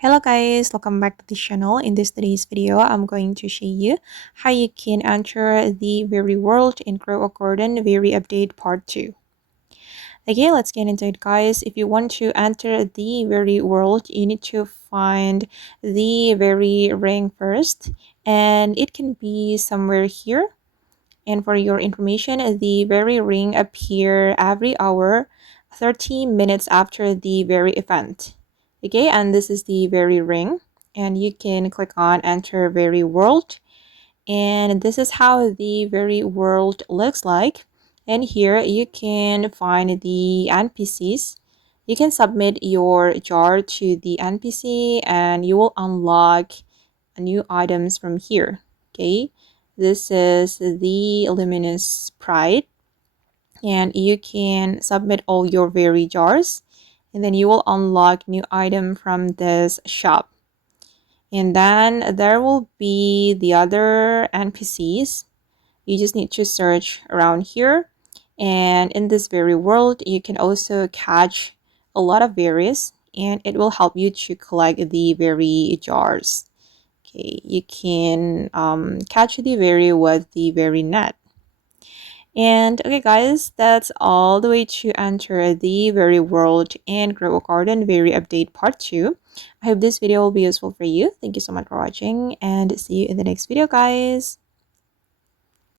Hello guys, welcome back to the channel. In today's video, I'm going to show you how you can enter the Fairy world in Grow Garden Fairy Update Part 2. Okay, let's get into it guys. If you want to enter the Fairy world, you need to find the Fairy ring first, and it can be somewhere here. And for your information, the Fairy ring appear every hour, 30 minutes after the Fairy event. Okay, and this is the Fairy ring, and you can click on enter Fairy world, and this is how the Fairy world looks like. And here you can find the NPCs. You can submit your jar to the NPC and you will unlock new items from here. Okay, this is the luminous pride, and you can submit all your Fairy jars, and then you will unlock new item from this shop. And then there will be the other NPCs. You just need to search around here, and in this Fairy world you can also catch a lot of fairies, and it will help you to collect the Fairy jars. Okay, you can catch the Fairy with the Fairy net. And okay guys, that's all the way to enter the Fairy world and Grow a Garden Fairy Update Part 2. I hope this video will be useful for you. Thank you so much for watching, and see you in the next video guys.